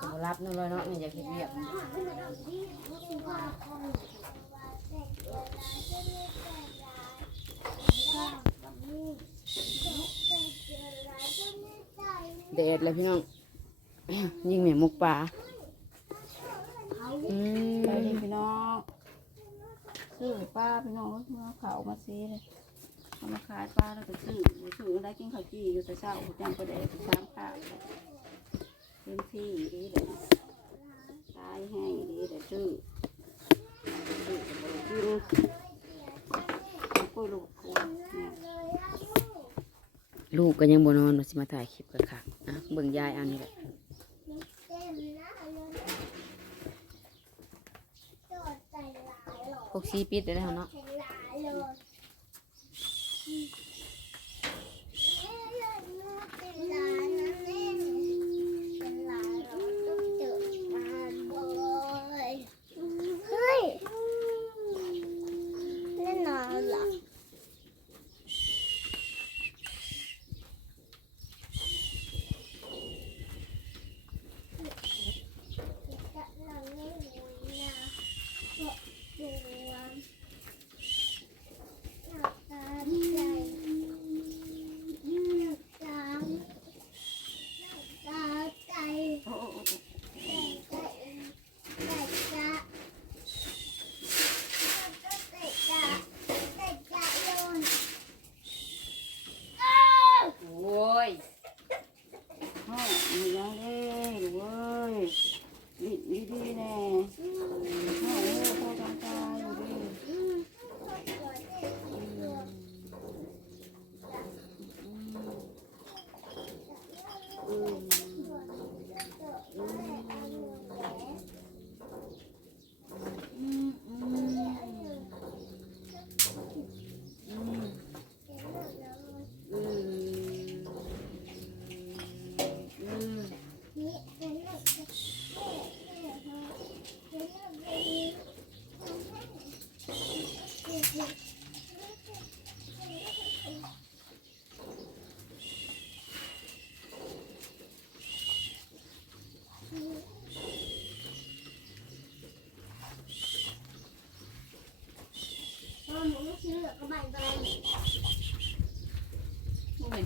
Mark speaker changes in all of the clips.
Speaker 1: ก็บ่รับนั่นเลยเนาะนี่อยากเฮ็ดเวียกแดดแล้วพี่น้องยิงแม่มุกปลาอื
Speaker 2: ไป
Speaker 1: ม
Speaker 2: ดิพี่น้องซื้อป้าพี่น้องเมื่อเขามาซื้อเลยเอามาขายป้าแล้วก็ซื้อซื้อได้กินข้าวจีอยู่แต่เช้าจังประเดี๋ยวสามข้าว เต็มที่ดีเลยตายให้ดีเลยซื้อซื้อกินเอกล้วยลูกกล้วยเนี่ย
Speaker 1: ลูกก็ยังบ่นอนว่าสิมาถ่ายคลิปกับค่ะอะเบิ่งยายอานี่แหละพวกซีปิดได้แล้วเนาะ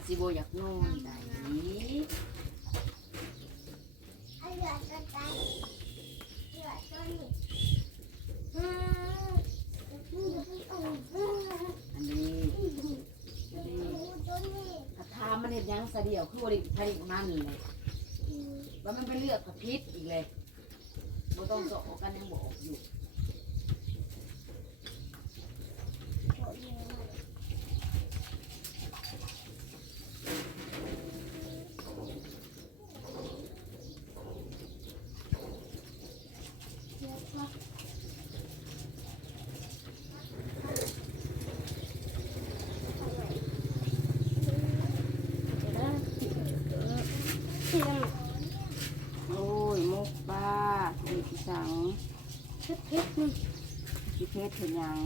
Speaker 1: สิบ่อยากนอนได้อันนี้อันนี้กระทามันเห็นยังสะเดียวคือบริผลิตมันเลยว่ามันไปเลือกกับพิษอีกเลยบ่ต้องสอกกันยังบอกอยู่
Speaker 2: โอ้ยมุกป้าดีที่สังสิเพชรเห็นยัง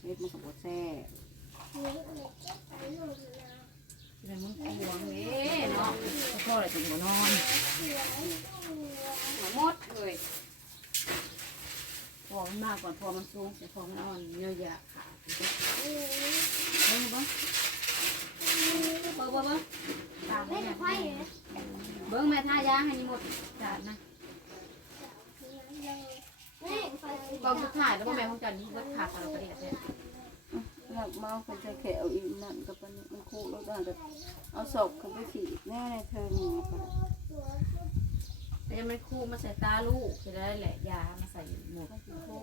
Speaker 2: เพชรมันกับบดแซ่
Speaker 1: แต่มึงห่วงเด้เนาะพ่ออะไรถึงบ่นอนหัวมดเลยพอมันมากก่อนพอมันสูงแต่พอมันอ่อนเนื้อยาขาดเบิ่งบ่เบิ่งบ่เบิ่งตาม
Speaker 3: ไม่
Speaker 1: แม่
Speaker 3: ได้ไฟเลย
Speaker 1: เบิ่งแม่ทายาให้นี่หมดจานนะ
Speaker 3: นี่ไฟ
Speaker 1: กองสุดท้ายแล้วบ่แม่ของจันนี่เบิดขาดเราก็ได้แต่
Speaker 2: หลักเมาเป็นใจแขวอีกนั่นก็เป็นมันคู่แล้วก็จะเอาศพเขาไปฉีดแน่ในเธอหนึ่งก็
Speaker 1: แต่ยังไม่คู่มาใส่ตาลูกคือได้แหละยามาใส่หมด
Speaker 2: เขาคู่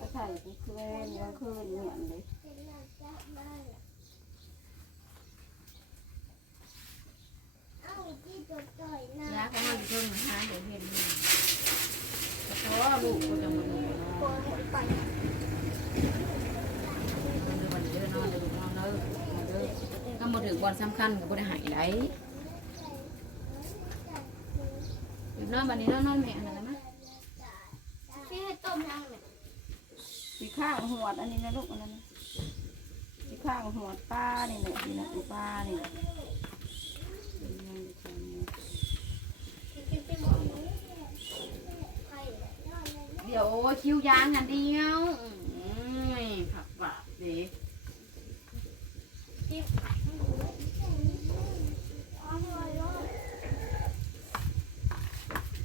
Speaker 2: ก็ถ่ายเป็นคืนยังคืนเนี่ยเลย
Speaker 3: เอาที่ตัวต่อยนะ
Speaker 1: ยาก็มาอยู่เพิ่งหาเดี๋ยวเห็นนี่แต่ เพราะว่าลูกก็จะมาดูเนาะ
Speaker 3: โกนก่อน
Speaker 1: วันเด้อนอนเด้อนอนเด้อเด้อก็มาถึงวันสำคัญก็บ่ได้หายไหลอยู่นอนบัดนี้นอนนอนแม่อันนั้นนะ
Speaker 3: พี่ให้ต้มยังเนี่ย
Speaker 2: สีข้างหัวอันนี้นะลูกอันนั้นสีข้างหัวป้านี่แหละนี่นะป้านี่แหละ
Speaker 4: เดี๋ยวคิ้วยางอันเดียวอืมผักกาดดี
Speaker 1: เลย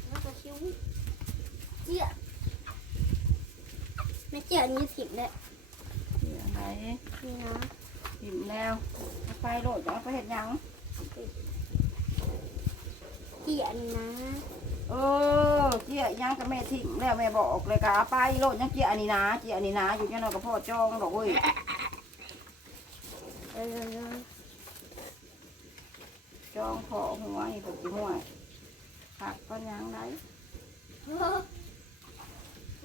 Speaker 1: แล้วก็คิ้วเจี๊ยบไม่เจี๊ยบอันนี้สิบเลย
Speaker 2: เดี๋ยวไหน
Speaker 1: นี่นะ
Speaker 2: หิมแล้วเอาไปโหลดจะเอาไปเห็ดยัง
Speaker 1: เจี๊ยบนะ
Speaker 2: เออเจียยังกับแม่ทิ้งแล้วแม่บอกเลยกะเอาไปโลดยังเจียอันนี้นะเจียอันนี้นะอยู่แค่นั้นกับพ่อจองดอกเว้ย
Speaker 1: เออ
Speaker 2: จองขอหัวนี่ผมจะหัวผักก็ยังได้
Speaker 1: เฮ้ย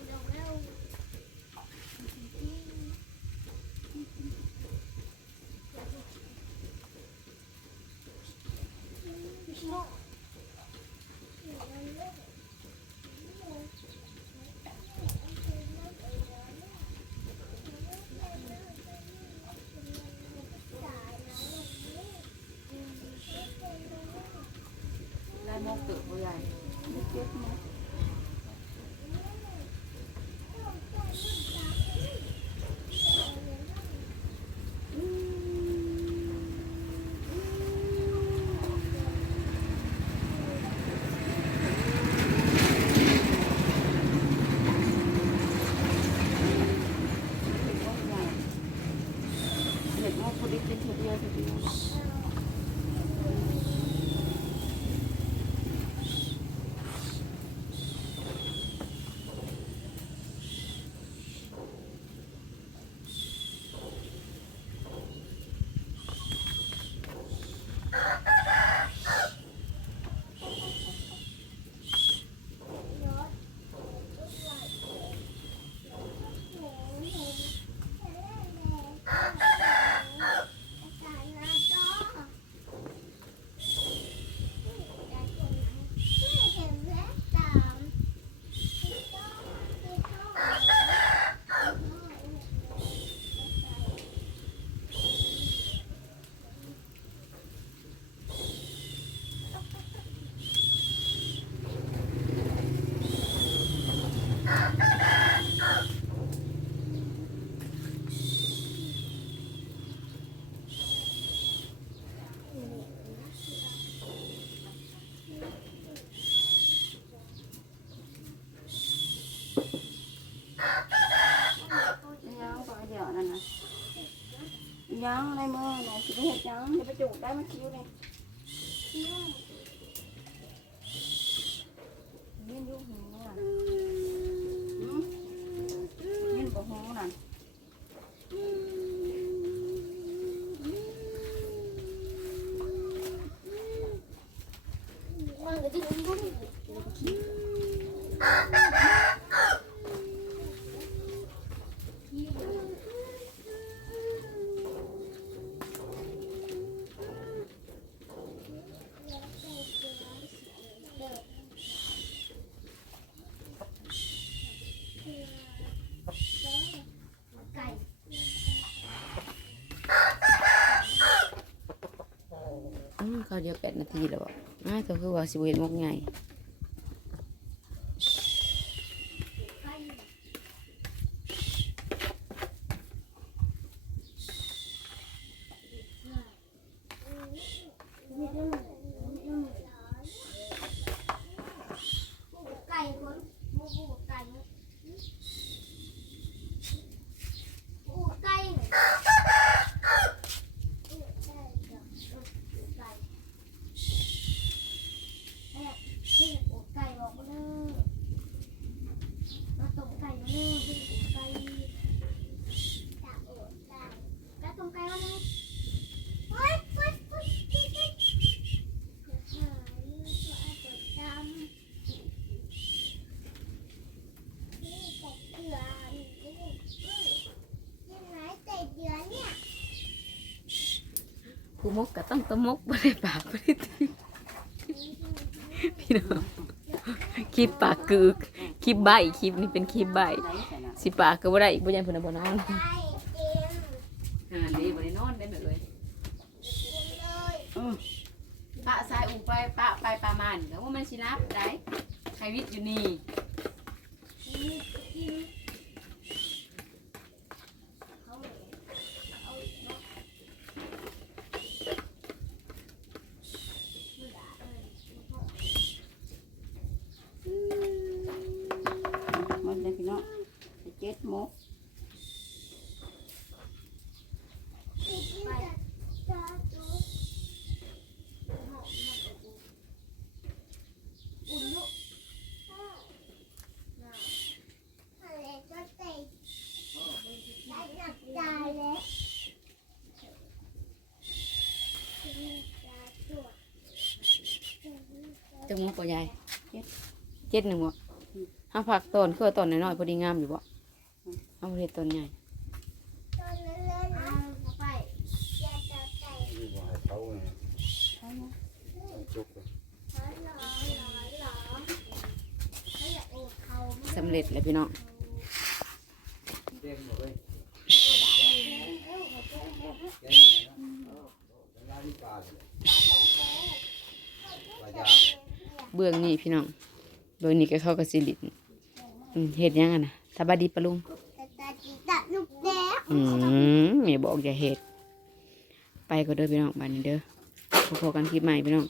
Speaker 1: เดี๋ยวแล้ว
Speaker 4: ได้ม กเติบบ่ใหญ่
Speaker 2: เล็กๆนะ เห็ดมกพอดีเป็นชุดเดียวชุดเดียว ยังก็เดี๋ยวนั่นนะยังในมือไหนสิไปเห็ดยังจะ ไปจุกได้มันคิ้วเลยยืนอยุ่หูน่ะหืมยืนกับหูน่ะ
Speaker 1: มันก็จะรู้ ไก่
Speaker 4: อืมเขาเดีแล้วบ่อ้าก็คือว่าสิบ่เห็นมกใหญ่
Speaker 1: ไก่ไก่คนมูบูไก่บูไก่ไก่แอบที่โอไก่บอกมาเด้อมาต้มไก่มาเด้อที่โอไก่จะโอไก่กระต้มไก่มาเด้อเฮ้ยเฮ้ยเฮ้ยเฮ้ยเฮ้ยหายตัวอาจจะดำ นี่แต่เกลือนี่ยังไงแต่เดือนเนี่ย
Speaker 4: ผู้ มกก็ต้องตะมกบ่ได้ปากบ่ได้ตีพี่น้องคลิปปากกึกคลิปใบคลิปนี้เป็นคลิปใบ
Speaker 2: ไหนใส่น่ะ
Speaker 4: สิปากก็บ่ได้อีกบ่ยันเพิ่นน่ะบ่นอน
Speaker 1: ไปเต็ม
Speaker 4: อ่าดีบ่ได้นอนได้แม่เอ้ย
Speaker 1: เลย
Speaker 2: อืม
Speaker 4: ปะสายอูไปปะไปประมาณแล้วว่ามันสินับได้ใครวิทย์อยู่นี่
Speaker 1: มีไกินเขาเลยเอาอีกเนาะมันด่าเลยอืม
Speaker 2: มันเลยพี่น้องเจ็ดโมก
Speaker 1: ไปจ้าจูอุ่นลูกอะไรก็เตะได้หนักใจแล้วจ้าจู
Speaker 4: จังหวะปอยายเจ็ดหนึ่งบ่ห้าผักต้นคือว่าต้นน้อยๆพอดีงามอยู่บ่เอาเฮ็ดต้นใหญ่
Speaker 1: ตอนนั้นเลยนะไป
Speaker 4: เบื้องนี้พี่น้องเบื้องนี้ก็เข้ากับสิริอืมเฮ็ดหยังอะนะสบายดีปะลุง
Speaker 1: แต่ตาจีตัดลูกแดง
Speaker 4: อืมอย่าบอกอย่าเฮ็ดไปก็เด้อพี่น้องบ้านนี้เด้อพอๆกันคลิปใหม่พี่น้อง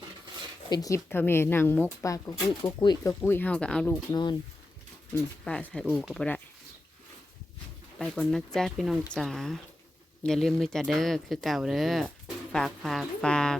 Speaker 4: เป็นคลิปเท่าแม่นั่งมกปลาก็กุ้ยก็กุ้ยก็กุ้ยเฮาก็เอาลูกนอนอืมป้าใส่อูก็บ่ได้ ไปก่อนนะจ๊ะพี่น้องจ๋าอย่าลืมด้วยจ้ะเด้อคือเก่าเด้อฝากฝากฝาก